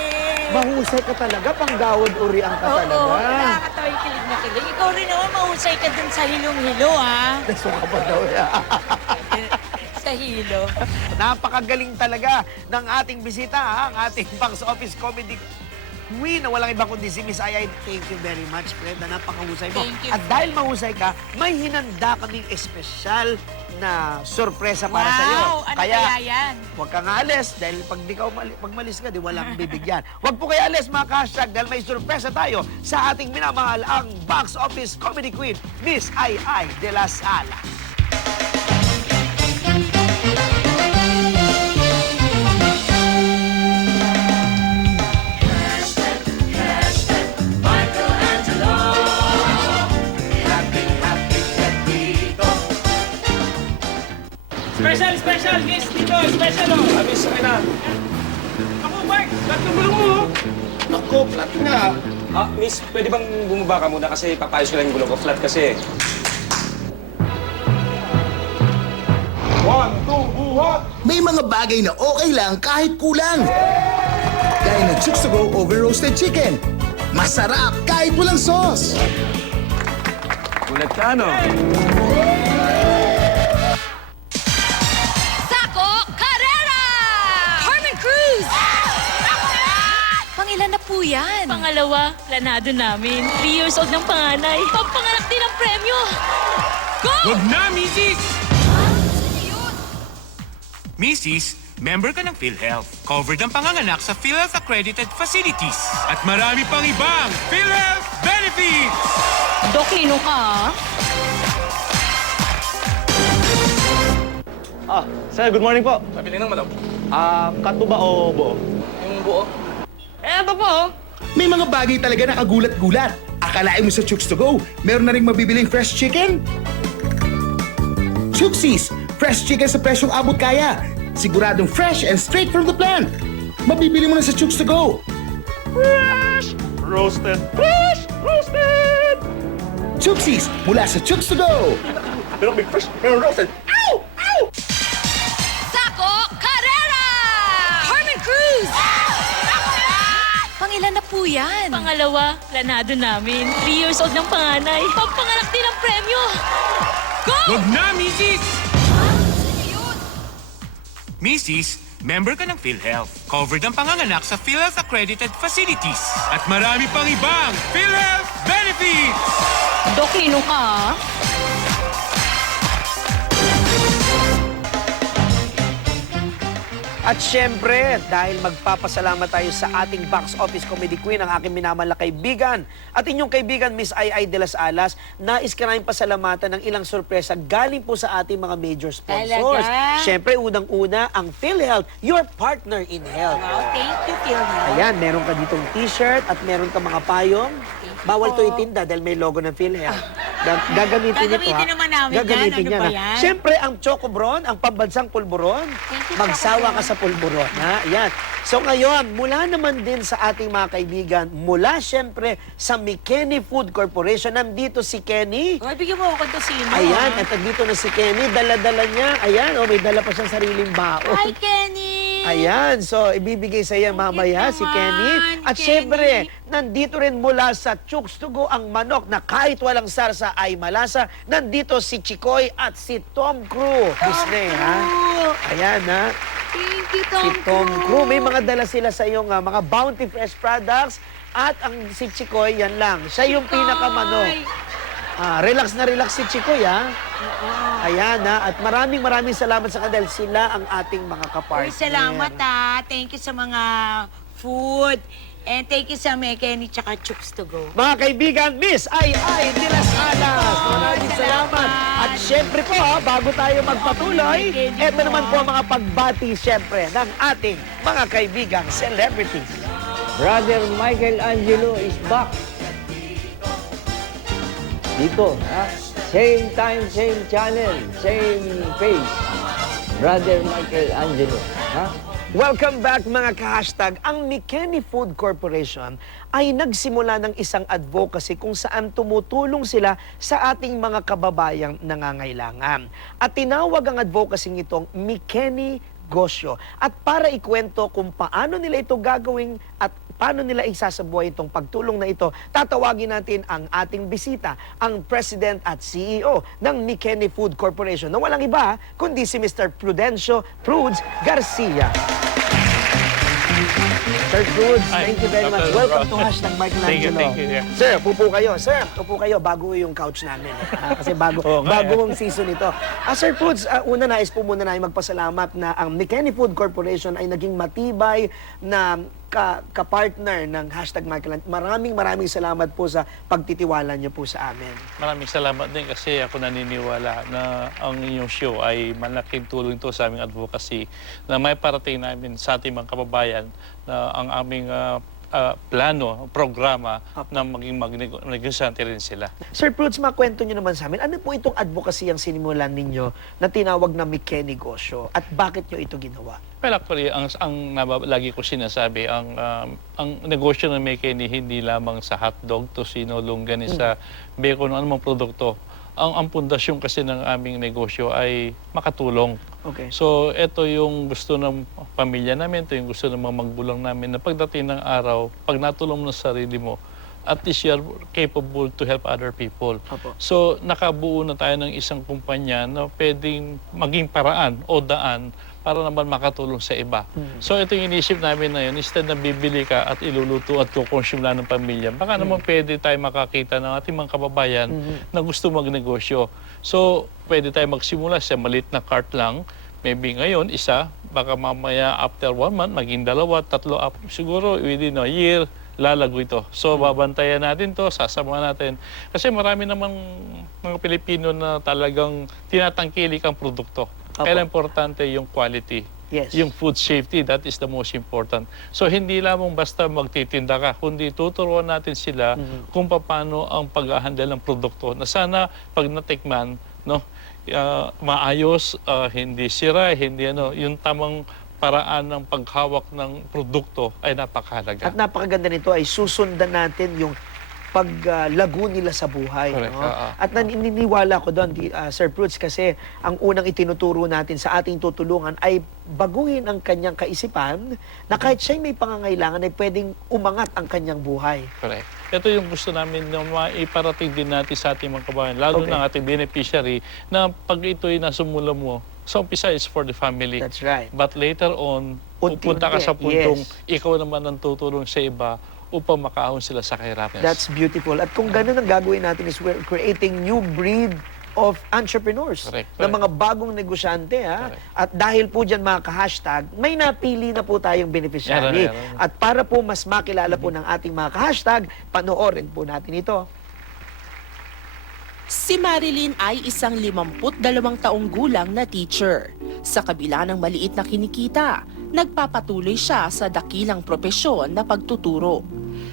Mahusay ka talaga, panggawad uriang ka talaga. Oo, nakakatawa yung kilig na kilig. Ikaw rin naman, mahusay ka dun sa hilong-hilo, ha? Nasuka pa daw yan. Sa hilo. Napakagaling talaga ng ating bisita, ha? Ang ating box office comedy queen na walang iba kundi si Miss Ai. Thank you very much, friend, na napakahusay mo. Thank you. At dahil mahusay ka, may hinanda kaming espesyal na sorpresa para sa iyo. Wow! Ano kaya yan? Huwag kang aalis dahil pag di ka magmalis ka, di walang bibigyan. Huwag po kayo alis, mga ka-hashtag, dahil may sorpresa tayo sa ating minamahal ang box office comedy queen, Miss Ai de las Alas. Special guest dito, special oh. Miss, okay na. Ako, Mark, ba't yung gulong mo? Ako, flat nga. Miss, pwede bang bumaba ka muna kasi papayos ko lang yung gulong ko. Flat kasi. 1, 2, buhat! May mga bagay na okay lang kahit kulang. Gaya ng Chooks to Go Oven Roasted Chicken. Masarap kahit walang sauce. Kulat ka, no? Sako Carrera! Herman Cruz! Pangilan na po yan? Pangalawa, planado namin. 3 years old ng panganay. Pagpanganak din ang premyo! Go! Wag na, Mrs. Mrs., member ka ng PhilHealth. Covered ang panganganak sa PhilHealth accredited facilities. At marami pang ibang PhilHealth benefits! Dok, lino ka, Sir, good morning po. Pabili ng madam. Kato ba o buo? Yung buo. Eto po. May mga bagay talaga na kagulat-gulat. Akalain mo sa Chooks to Go, meron na rin mabibiling fresh chicken? Chooksies! Fresh chicken sa presyong abot kaya. Siguradong fresh and straight from the plant. Mabibili mo na sa Chooks to Go. Fresh! Roasted! Fresh! Roasted! Chooksies mula sa Chooks to Go. Pero may fresh, pero roasted. Ow! Ow! Sako Carrera! Herman Cruz! Pangilan na po yan? Pangalawa, planado namin. 3 years old ng panganay. Pagpanganak din ang premyo! Go! Wag na, Mrs. Mrs., member ka ng PhilHealth. Covered ang panganganak sa PhilHealth accredited facilities. At marami pang ibang PhilHealth benefits! Dok, lino ka, At syempre, dahil magpapasalamat tayo sa ating box office comedy queen, ang aking minamahal na kaibigan. At inyong kaibigan, Miss Ai de las Alas, nais ka namin pasalamatan ng ilang sorpresa galing po sa ating mga major sponsors. Talaga? Syempre, unang-una, ang PhilHealth, your partner in health. Wow, thank you, PhilHealth. Ayan, meron ka ditong t-shirt at meron ka mga payong. Bawal to itinda dahil may logo ng PhilHealth. Gagamitin ito, Gagamitin naman namin Gagamitin yan. niya, Ano ba ha? yan? Siyempre, ang Chocobron, ang pambansang pulburon, Thank you, magsawa Chocobron. ka sa pulburon, ha? Yan. So ngayon, mula naman din sa ating mga kaibigan, mula siyempre sa McKinney Food Corporation, nandito si Kenny. Uy, bigyan mo ako kung sino. Ayan, at dito na si Kenny, dala-dala niya. Ayan, may dala pa siyang sariling baon. Hi, Kenny! Ayan, so ibibigay sa iyo mamaya si Kenny. At Kenny. syempre, nandito rin mula sa Chooks to Go ang manok na kahit walang sarsa ay malasa. Nandito si Chikoy at si Tom Crew. Disney, ha? Ayan, ha? Thank you, Si Tom Crew. May mga dala sila sa iyong mga Bounty Fresh products. At ang si Chikoy, yan lang. Siya yung pinakamanok. Relax na relax si Chikoy, ha? Ayan, ha? At maraming salamat sa kanila. Sila ang ating mga kapartner. Uy, salamat Thank you sa mga food. And thank you sa Kenny tsaka Chooks to Go. Mga kaibigan, Miss Ay de las Alas. Maraming salamat. At syempre po, bago tayo magpatuloy, eto naman po ang mga pagbati syempre ng ating mga kaibigang celebrities. Brother Michael Angelo is back. Dito, ha? Same time, same channel, same face. Brother Michael Angelo, ha? Welcome back mga ka-hashtag. Ang McKinney Food Corporation ay nagsimula ng isang advocacy kung saan tumutulong sila sa ating mga kababayang nangangailangan. At tinawag ang advocacy itong McKinney Gosyo. At para ikwento kung paano nila ito gagawin at paano nila isasabuhay itong pagtulong na ito, tatawagin natin ang ating bisita, ang President at CEO ng McKinney Food Corporation na walang iba kundi si Mr. Prudencio Prudes Garcia. Sir Prudes, thank you very much. Welcome to Hashtag Michelangelo. Thank you. Yeah. Sir, upo kayo. Sir, upo kayo. Bago yung couch namin. Kasi bago ang season ito. Sir Prudes, una nais po muna na magpasalamat na ang McKinney Food Corporation ay naging matibay na ka-partner ng Hashtag Michelangelo. Maraming salamat po sa pagtitiwala niyo po sa amin. Maraming salamat din kasi ako naniniwala na ang inyong show ay malaking tulong ito sa aming advocacy na may parating namin sa ating mga kababayan na ang aming plano, programa na maging negosyante rin sila. Sir Prudes, makwento niyo naman sa amin, ano po itong advocacy ang sinimulan ninyo na tinawag na McKinney Gosyo at bakit niyo ito ginawa? Well, actually, lagi ko sinasabi, ang negosyo ng McKinney hindi lamang sa hotdog, tosino, longganisa, bacon, anumang produkto. Ang pundasyon kasi ng aming negosyo ay makatulong. Okay. So, ito yung gusto ng pamilya namin, ito yung gusto ng mga magulang namin na pagdating ng araw, pag natulong mo sa sarili mo, at least you're capable to help other people. Opo. So, nakabuo na tayo ng isang kumpanya na pwedeng maging paraan o daan para naman makatulong sa iba. So, ito yung inisip namin na yun. Instead na bibili ka at iluluto at kukonsume lang ng pamilya, baka naman pwede tayo makakita ng ating mga kababayan na gusto magnegosyo. So, pwede tayo magsimula sa maliit na cart lang. Maybe ngayon, isa, baka mamaya after 1 month, maging 2, 3, siguro within a year, lalago ito. So, babantayan natin to, sasama natin. Kasi marami namang mga Pilipino na talagang tinatangkilik ang produkto. Kaya importante yung quality. Yes. Yung food safety, that is the most important. So, hindi lamang basta magtitinda ka, kundi tuturuan natin sila kung paano ang pag-handle ng produkto. Na sana, pag natikman, no, maayos, hindi sira, hindi yung tamang paraan ng paghawak ng produkto ay napakahalaga. At napakaganda nito ay susundan natin yung paglago nila sa buhay. Correct. No? At naniniwala ko doon, Sir Prudes, kasi ang unang itinuturo natin sa ating tutulungan ay baguhin ang kanyang kaisipan na kahit siya'y may pangangailangan ay pwedeng umangat ang kanyang buhay. Correct. Ito yung gusto namin na maiparating din natin sa ating mga kabayan, lalo ng ating beneficiary, na pag ito'y nasumula mo, sa umpisa is for the family. That's right. But later on, pupunta ka sa puntong ikaw naman ang tutulong sa iba upang makaahon sila sa kahirapan. That's beautiful. At kung ganun ang gagawin natin is we're creating new breed of entrepreneurs. Correct. Na mga bagong negosyante. Ha? At dahil po dyan mga ka-hashtag, may napili na po tayong beneficiary. At para po mas makilala po ng ating mga ka-hashtag, panoorin po natin ito. Si Marilyn ay isang 52 taong gulang na teacher. Sa kabila ng maliit na kinikita, nagpapatuloy siya sa dakilang propesyon na pagtuturo.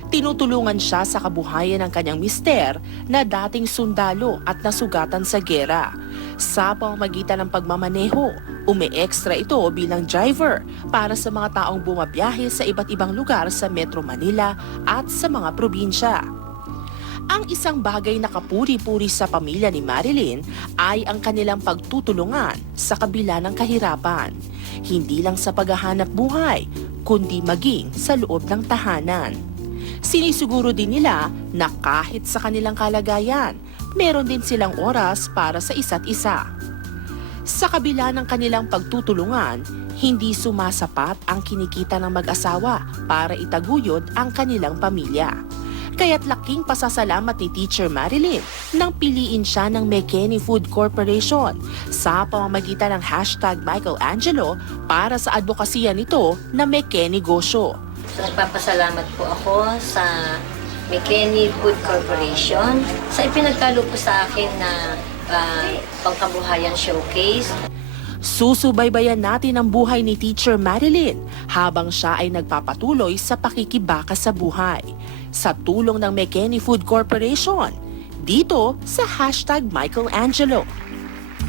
Tinutulungan siya sa kabuhayan ng kanyang mister na dating sundalo at nasugatan sa gera. Sa pamamagitan ng pagmamaneho, umi-extra ito bilang driver para sa mga taong bumabiyahe sa iba't ibang lugar sa Metro Manila at sa mga probinsya. Ang isang bagay na kapuri-puri sa pamilya ni Marilyn ay ang kanilang pagtutulungan sa kabila ng kahirapan. Hindi lang sa paghahanap buhay, kundi maging sa loob ng tahanan. Sinisiguro din nila na kahit sa kanilang kalagayan, meron din silang oras para sa isa't isa. Sa kabila ng kanilang pagtutulungan, hindi sumasapat ang kinikita ng mag-asawa para itaguyod ang kanilang pamilya. Kaya't laking pasasalamat ni Teacher Marilyn nang piliin siya ng McKinney Food Corporation sa pamamagitan ng #Michelangelo para sa advokasya nito na McKinney Gosyo. So, nagpapasalamat po ako sa McKinney Food Corporation sa ipinagkalo po sa akin na pangkabuhayan showcase. Susubaybayan natin ang buhay ni Teacher Marilyn habang siya ay nagpapatuloy sa pakikibaka sa buhay. Sa tulong ng McKinney Food Corporation, dito sa #Michelangelo.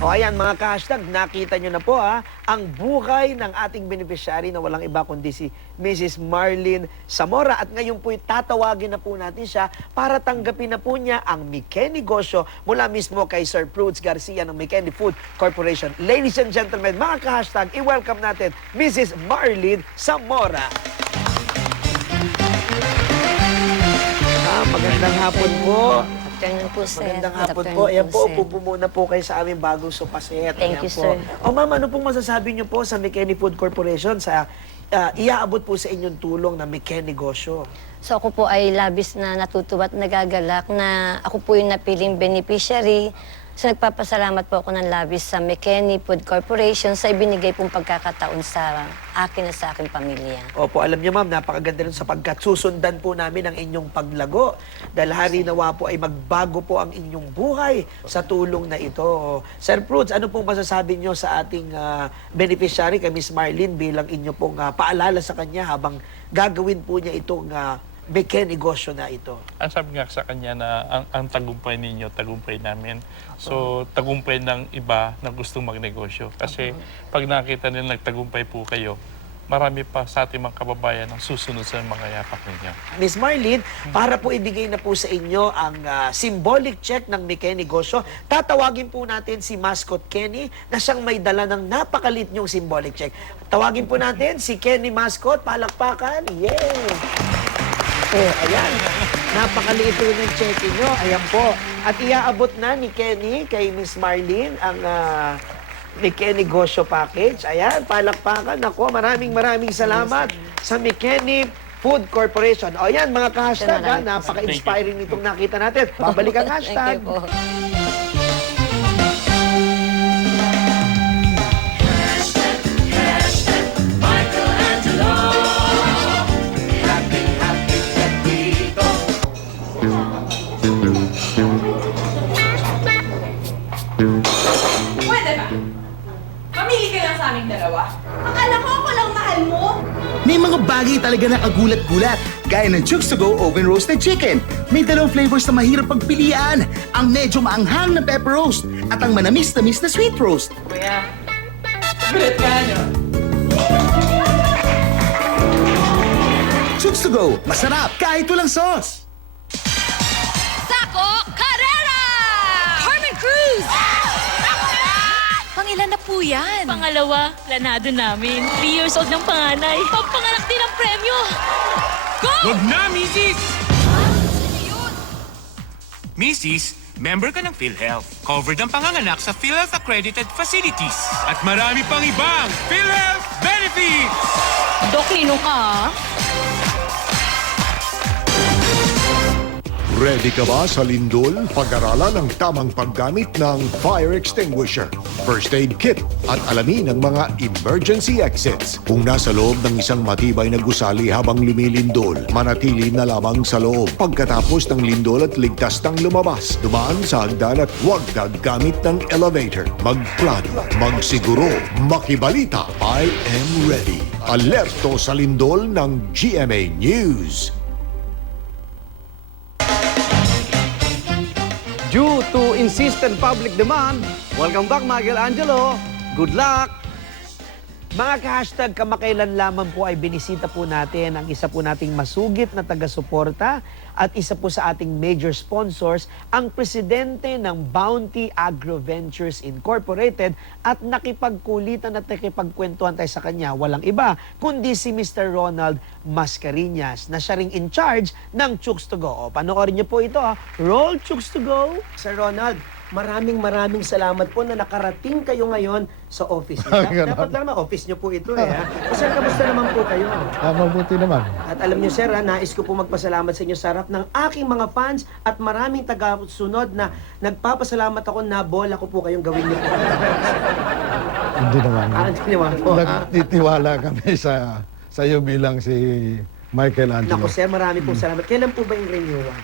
O ayan mga ka-hashtag, nakita nyo na po ang buhay ng ating beneficiary na walang iba kundi si Mrs. Marlene Zamora. At ngayon po'y tatawagin na po natin siya para tanggapin na po niya ang McKinney Gosyo mula mismo kay Sir Prudz Garcia ng McKinney Food Corporation. Ladies and gentlemen, mga ka-hashtag, i-welcome natin Mrs. Marlene Zamora. Magandang hapon po. Afternoon po, sir. Magandang hapon po. Ayan po, upo muna po kayo sa aming bagong sopaset. Thank you, po. sir. O ma'am, ano pong masasabi niyo po sa McKinney Food Corporation sa iaabot po sa inyong tulong na McKinney Gosyo? So ako po ay labis na natutuwa at nagagalak na ako po yung napiling beneficiary. So nagpapasalamat po ako ng labis sa McKinney Food Corporation sa ibinigay pong pagkakataon sa akin at sa aking pamilya. Opo, alam niyo ma'am, napakaganda rin sapagkat susundan po namin ang inyong paglago. Dahil hari nawa po ay magbago po ang inyong buhay sa tulong na ito. Sir Prudz, ano pong masasabi niyo sa ating beneficiary kay Miss Marlene bilang inyo pong paalala sa kanya habang gagawin po niya itong McKinney Gosyo na ito? Ang sabi nga sa kanya na ang tagumpay ninyo, tagumpay namin. So, tagumpay ng iba na gustong magnegosyo. Kasi pag nakita nila nagtagumpay po kayo, marami pa sa ating mga kababayan ang susunod sa mga yapak ninyo. Miss Marlene, para po ibigay na po sa inyo ang symbolic check ng McKinney Gosyo, tatawagin po natin si Mascot Kenny na siyang may dala ng napakalit niyong symbolic check. Tawagin po natin si Kenny Mascot, palakpakan. Yeah! Ayan, napakaliit po ng check nyo. Ayan po. At iaabot na ni Kenny kay Miss Marlene ang McKinney Gosyo package. Ayan, palakpakan. Ako, maraming salamat sa McKinney Food Corporation. O yan, mga ka-hashtag, napaka-inspiring nitong nakita natin. Babalik ang hashtag. Thank you po. Pwede ba? Mamili ka lang sa aming dalawa. Akala ko ako lang mahal mo. May mga bagay talaga na kagulat-gulat, gaya ng Chooks to Go Oven Roasted Chicken. May dalawang flavors na mahirap pagpilian, ang medyo maanghang na pepper roast at ang manamis-tamis na sweet roast. Kuya, gulat ka, no? Chooks to Go, masarap kahit walang sauce. Sako Carrera! Herman Cruz! Pangilan na po yan? Pangalawa, planado namin. 3 years old ng panganay. Pagpanganak din ang premyo! Go! Wag na, Mrs. Mrs., member ka ng PhilHealth. Covered ang panganganak sa PhilHealth accredited facilities. At marami pang ibang PhilHealth benefits! Dok, ninong ka, Ready ka ba sa lindol? Pag-aralan ang tamang paggamit ng fire extinguisher, first aid kit, at alamin ang mga emergency exits. Kung nasa loob ng isang matibay na gusali habang lumilindol, manatili na lamang sa loob. Pagkatapos ng lindol at ligtas nang lumabas, dumaan sa hagdan at huwag gaggamit ng elevator. Magplano, magsiguro, makibalita. I am ready. Alerto sa lindol ng GMA News. Due to insistent public demand, welcome back Michael Angelo. Good luck! Mga ka-hashtag, kamakailan lamang po ay binisita po natin ang isa po nating masugit na taga-suporta at isa po sa ating major sponsors, ang presidente ng Bounty Agro Ventures Incorporated, at nakipagkulitan at nakipagkwentuhan tayo sa kanya. Walang iba kundi si Mr. Ronald Mascareñas na siya ring in charge ng Chooks to Go. O, panoorin niyo po ito. Roll Chooks to Go! Sir Ronald, maraming salamat po na nakarating kayo ngayon sa office niyo. Dapat naman office niyo po ito eh. Sir, kamusta naman po kayo? Mabuti naman. At alam niyo sir, nais ko po magpasalamat sa inyo sa harap ng aking mga fans at maraming taga-sunod na nagpapasalamat ako na bola ko po kayong gawin niyo po. Hindi naman. Hindi naman po. Nagtitiwala kami sa iyo bilang si Michael Angelo. Naku sir, marami pong salamat. Kailan po ba yung renewal?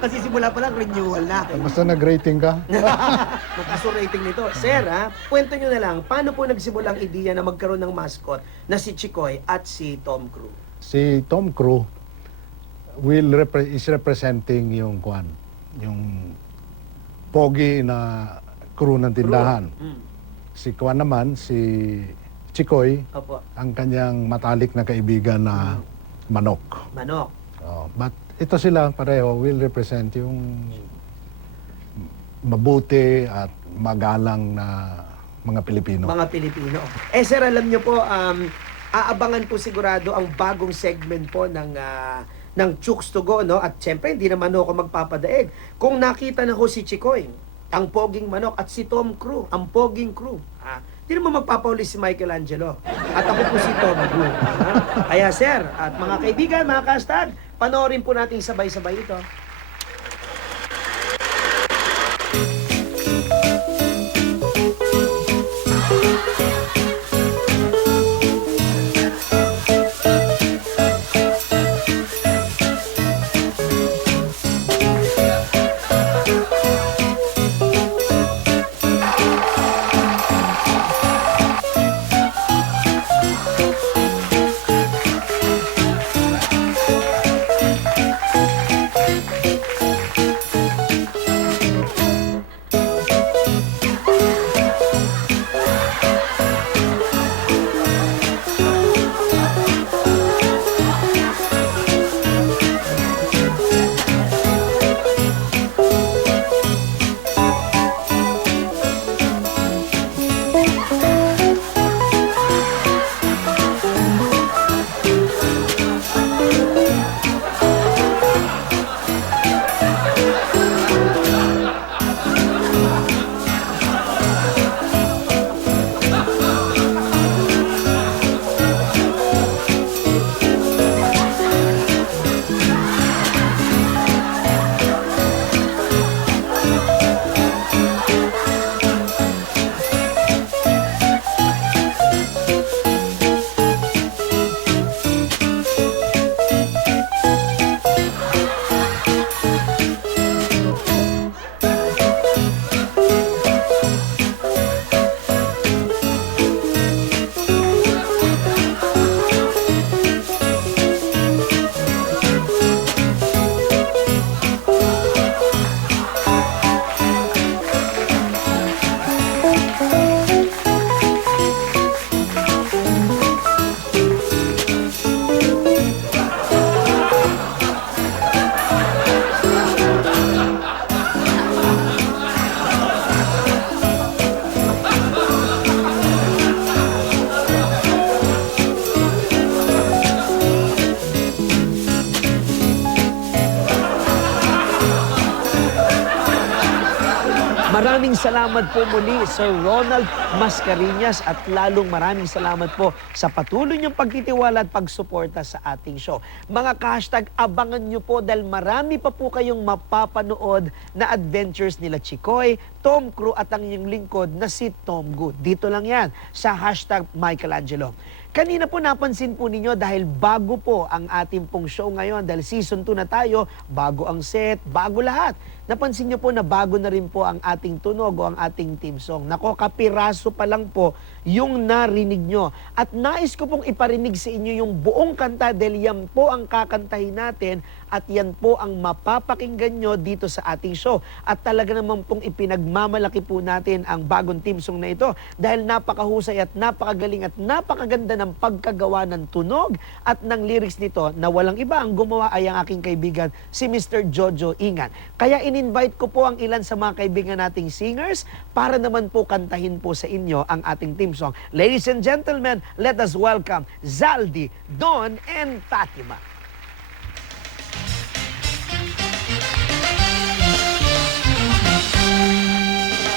Kasi simula pa lang, renewal na. Basta nag-rating ka? Magkaso-rating nito. Sir, kwento nyo na lang, paano po nagsimula ang ideya na magkaroon ng mascot na si Chikoy at si Tom Cruise? Si Tom Cruise is representing yung pogi na crew ng tindahan. Si Kwan naman, si Chikoy, Opo. ang kanyang matalik na kaibigan na manok. Manok. But ito sila pareho will represent yung mabuti at magalang na mga Pilipino. Mga Pilipino. Sir, alam nyo po, aabangan po sigurado ang bagong segment po ng Chooks to Go, no? At syempre, hindi naman ako magpapadaig. Kung nakita na ko si Chikoy, ang poging manok, at si Tom Cruise, ang poging crew, hindi naman magpapauli si Michael Angelo. At ako po si Tom Cruise. Kaya sir, at mga kaibigan, mga ka-hashtag, panoorin po natin sabay-sabay ito. Maraming salamat po muli, Sir Ronald Mascareñas, at lalong maraming salamat po sa patuloy niyong pagtitiwala at pagsuporta sa ating show. Mga ka-hashtag, abangan niyo po dahil marami pa po kayong mapapanood na adventures nila Chikoy, Tom Cruise at ang inyong lingkod na si Tom Good. Dito lang yan sa hashtag Michelangelo. Kanina po napansin po ninyo dahil bago po ang ating pong show ngayon, dahil season 2 na tayo, bago ang set, bago lahat. Napansin nyo po na bago na rin po ang ating tunog o ang ating team song. Nako, kapiraso pa lang po yung narinig nyo. At nais ko pong iparinig sa inyo yung buong kanta dahil yan po ang kakantahin natin at yan po ang mapapakinggan nyo dito sa ating show. At talaga naman pong ipinagmamalaki po natin ang bagong team song na ito dahil napakahusay at napakagaling at napakaganda ng pagkagawa ng tunog at ng lyrics nito na walang iba ang gumawa ay ang aking kaibigan si Mr. Jojo Ingan. Kaya in-invite ko po ang ilan sa mga kaibigan nating singers para naman po kantahin po sa inyo ang ating team song. Ladies and gentlemen, let us welcome Zaldi, Don, and Fatima.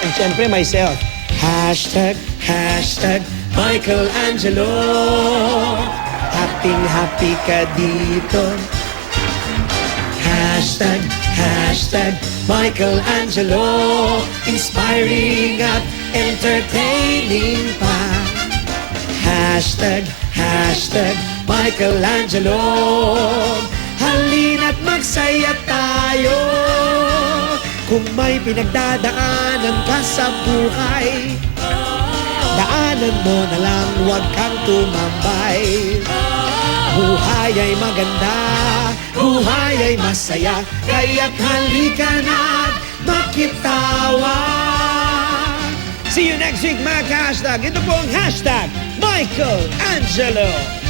And syempre myself, hashtag, hashtag, Michelangelo. Happy ka dito. Hashtag, hashtag, Michelangelo. Inspiring at entertaining pa. Hashtag, hashtag, Michelangelo. Halina't magsaya tayo. Kung may pinagdadaanan ka sa buhay, daanan mo na lang, huwag kang tumambay. Buhay ay maganda, buhay ay masaya, kaya't halika na't makitawa. See you next week, mga ka-hashtag. Ito po ang hashtag Michelangelo.